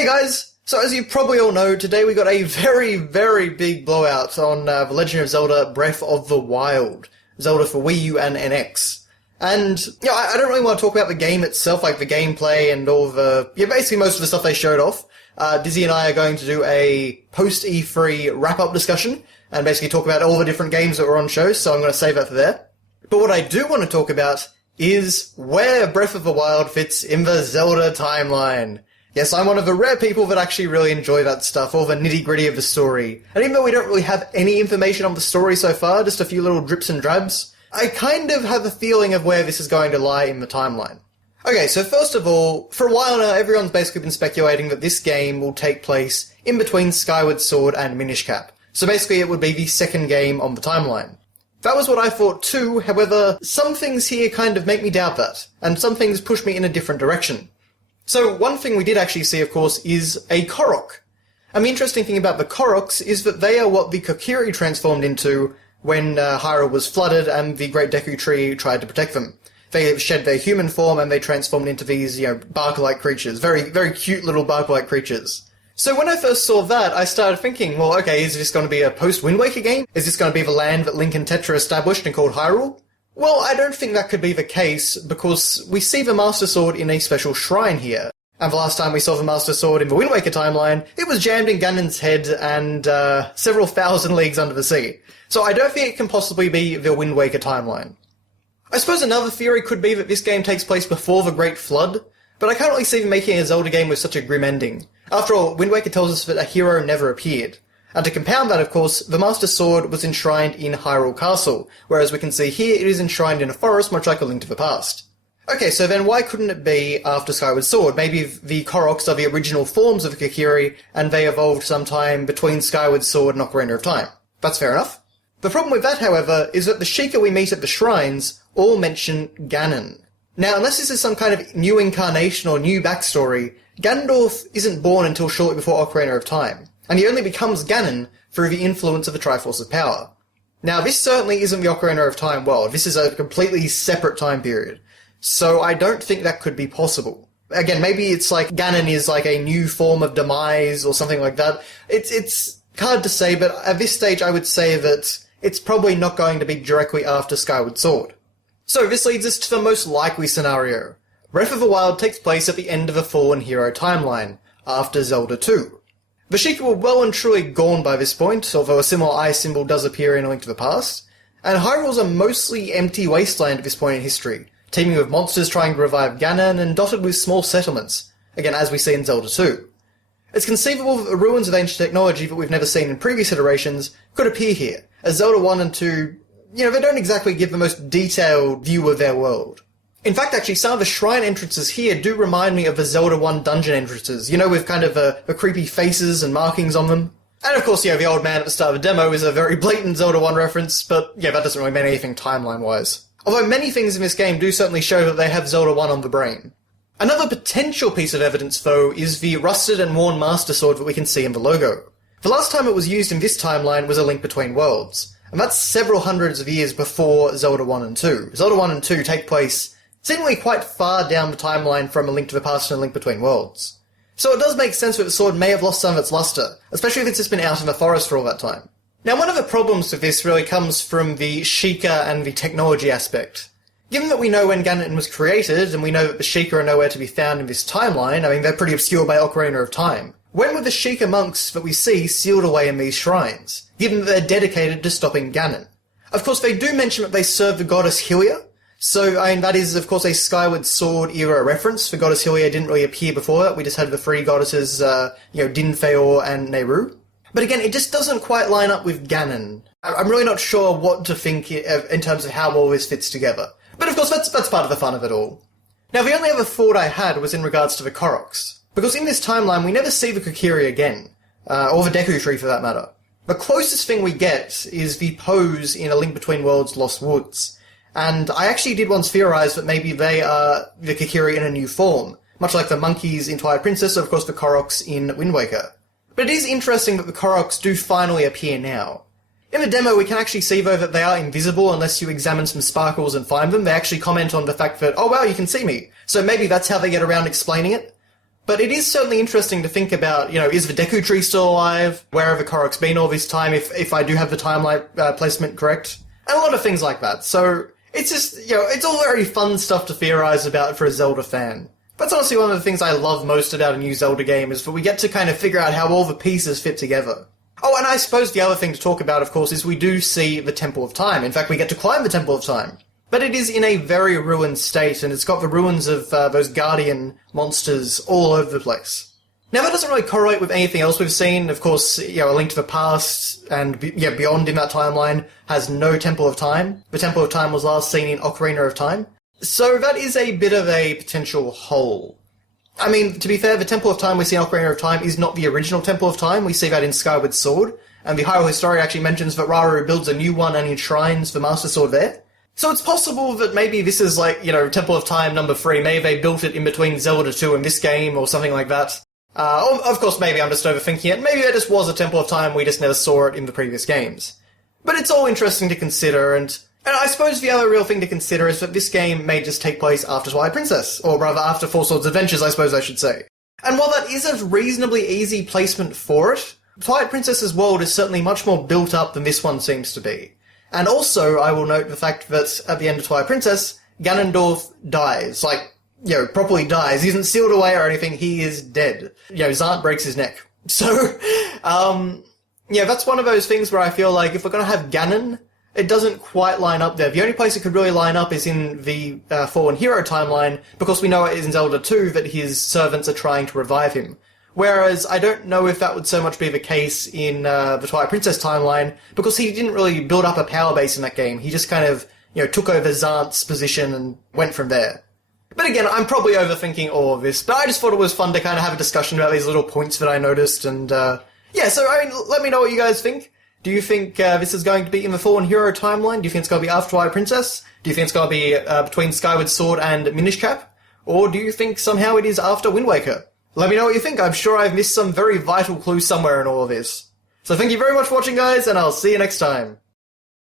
Hey guys! So as you probably all know, today we got a very, very big blowout on The Legend of Zelda Breath of the Wild. Zelda for Wii U and NX. And, I don't really want to talk about the game itself, like the gameplay and all the, basically most of the stuff they showed off. Dizzy and I are going to do a post-E3 wrap-up discussion, and basically talk about all the different games that were on show, so I'm going to save that for there. But what I do want to talk about is where Breath of the Wild fits in the Zelda timeline. Yes, I'm one of the rare people that actually really enjoy that stuff, all the nitty-gritty of the story. And even though we don't really have any information on the story so far, just a few little drips and drabs, I kind of have a feeling of where this is going to lie in the timeline. Okay, so first of all, for a while now, everyone's basically been speculating that this game will take place in between Skyward Sword and Minish Cap. So basically it would be the second game on the timeline. That was what I thought too, however, some things here kind of make me doubt that, and some things push me in a different direction. So one thing we did actually see, of course, is a Korok. And the interesting thing about the Koroks is that they are what the Kokiri transformed into when Hyrule was flooded and the Great Deku Tree tried to protect them. They shed their human form and they transformed into these, bark-like creatures. Very, very cute little bark-like creatures. So when I first saw that, I started thinking, well, okay, is this going to be a post-Wind Waker game? Is this going to be the land that Link and Tetra established and called Hyrule? Well, I don't think that could be the case, because we see the Master Sword in a special shrine here. And the last time we saw the Master Sword in the Wind Waker timeline, it was jammed in Ganon's head and several thousand leagues under the sea. So I don't think it can possibly be the Wind Waker timeline. I suppose another theory could be that this game takes place before the Great Flood, but I can't really see them making a Zelda game with such a grim ending. After all, Wind Waker tells us that a hero never appeared. And to compound that, of course, the Master Sword was enshrined in Hyrule Castle, whereas we can see here it is enshrined in a forest, much like A Link to the Past. Okay, so then why couldn't it be after Skyward Sword? Maybe the Koroks are the original forms of the Kokiri, and they evolved sometime between Skyward Sword and Ocarina of Time. That's fair enough. The problem with that, however, is that the Sheikah we meet at the shrines all mention Ganon. Now, unless this is some kind of new incarnation or new backstory, Ganondorf isn't born until shortly before Ocarina of Time, and he only becomes Ganon through the influence of the Triforce of Power. Now, this certainly isn't the Ocarina of Time world. This is a completely separate time period. So I don't think that could be possible. Again, maybe it's like Ganon is like a new form of demise or something like that. It's hard to say, but at this stage I would say that it's probably not going to be directly after Skyward Sword. So this leads us to the most likely scenario. Breath of the Wild takes place at the end of the Fallen Hero timeline, after Zelda 2. The Sheikah were well and truly gone by this point, although a similar eye symbol does appear in A Link to the Past, and Hyrule's a mostly empty wasteland at this point in history, teeming with monsters trying to revive Ganon and dotted with small settlements, again as we see in Zelda 2. It's conceivable that the ruins of ancient technology that we've never seen in previous iterations could appear here, as Zelda 1 and 2, they don't exactly give the most detailed view of their world. In fact, actually, some of the shrine entrances here do remind me of the Zelda 1 dungeon entrances, with kind of the creepy faces and markings on them. And of course, the old man at the start of the demo is a very blatant Zelda 1 reference, but that doesn't really mean anything timeline-wise. Although many things in this game do certainly show that they have Zelda 1 on the brain. Another potential piece of evidence, though, is the rusted and worn Master Sword that we can see in the logo. The last time it was used in this timeline was A Link Between Worlds, and that's several hundreds of years before Zelda 1 and 2. Zelda 1 and 2 take place seemingly quite far down the timeline from A Link to the Past and A Link Between Worlds. So it does make sense that the sword may have lost some of its luster, especially if it's just been out in the forest for all that time. Now, one of the problems with this really comes from the Sheikah and the technology aspect. Given that we know when Ganon was created, and we know that the Sheikah are nowhere to be found in this timeline, they're pretty obscure by Ocarina of Time, when were the Sheikah monks that we see sealed away in these shrines, given that they're dedicated to stopping Ganon? Of course, they do mention that they serve the goddess Hylia, so, that is, of course, a Skyward Sword era reference. The goddess Hylia didn't really appear before that. We just had the three goddesses, Din, Feor, and Nehru. But again, it just doesn't quite line up with Ganon. I'm really not sure what to think in terms of how all this fits together. But of course, that's part of the fun of it all. Now, the only other thought I had was in regards to the Koroks. Because in this timeline, we never see the Kokiri again. Or the Deku Tree, for that matter. The closest thing we get is the pose in A Link Between Worlds' Lost Woods. And I actually did once theorize that maybe they are the Kokiri in a new form, much like the monkeys in Twilight Princess, or of course the Koroks in Wind Waker. But it is interesting that the Koroks do finally appear now. In the demo, we can actually see, though, that they are invisible unless you examine some sparkles and find them. They actually comment on the fact that, oh wow, you can see me. So maybe that's how they get around explaining it. But it is certainly interesting to think about, is the Deku Tree still alive? Where have the Korok's been all this time, if I do have the timeline placement correct? And a lot of things like that. So it's just, it's all very fun stuff to theorize about for a Zelda fan. That's honestly one of the things I love most about a new Zelda game, is that we get to kind of figure out how all the pieces fit together. Oh, and I suppose the other thing to talk about, of course, is we do see the Temple of Time. In fact, we get to climb the Temple of Time. But it is in a very ruined state, and it's got the ruins of those guardian monsters all over the place. Now, that doesn't really correlate with anything else we've seen. Of course, A Link to the Past and beyond in that timeline has no Temple of Time. The Temple of Time was last seen in Ocarina of Time. So that is a bit of a potential hole. I mean, to be fair, the Temple of Time we see in Ocarina of Time is not the original Temple of Time. We see that in Skyward Sword, and the Hyrule Historia actually mentions that Rauru builds a new one and enshrines the Master Sword there. So it's possible that maybe this is like, Temple of Time number 3. Maybe they built it in between Zelda 2 and this game, or something like that. Of course, maybe I'm just overthinking it. Maybe there just was a Temple of Time, we just never saw it in the previous games. But it's all interesting to consider, and I suppose the other real thing to consider is that this game may just take place after Twilight Princess, or rather after Four Swords Adventures, I suppose I should say. And while that is a reasonably easy placement for it, Twilight Princess's world is certainly much more built up than this one seems to be. And also, I will note the fact that at the end of Twilight Princess, Ganondorf dies. Properly dies. He isn't sealed away or anything, he is dead. Zant breaks his neck. So, that's one of those things where I feel like if we're gonna have Ganon, it doesn't quite line up there. The only place it could really line up is in the Fallen Hero timeline, because we know it is in Zelda 2 that his servants are trying to revive him. Whereas I don't know if that would so much be the case in the Twilight Princess timeline, because he didn't really build up a power base in that game. He just kind of, took over Zant's position and went from there. But again, I'm probably overthinking all of this, but I just thought it was fun to kind of have a discussion about these little points that I noticed, and so let me know what you guys think. Do you think this is going to be in the Fallen Hero timeline? Do you think it's going to be after Twilight Princess? Do you think it's going to be between Skyward Sword and Minish Cap? Or do you think somehow it is after Wind Waker? Let me know what you think. I'm sure I've missed some very vital clues somewhere in all of this. So thank you very much for watching, guys, and I'll see you next time.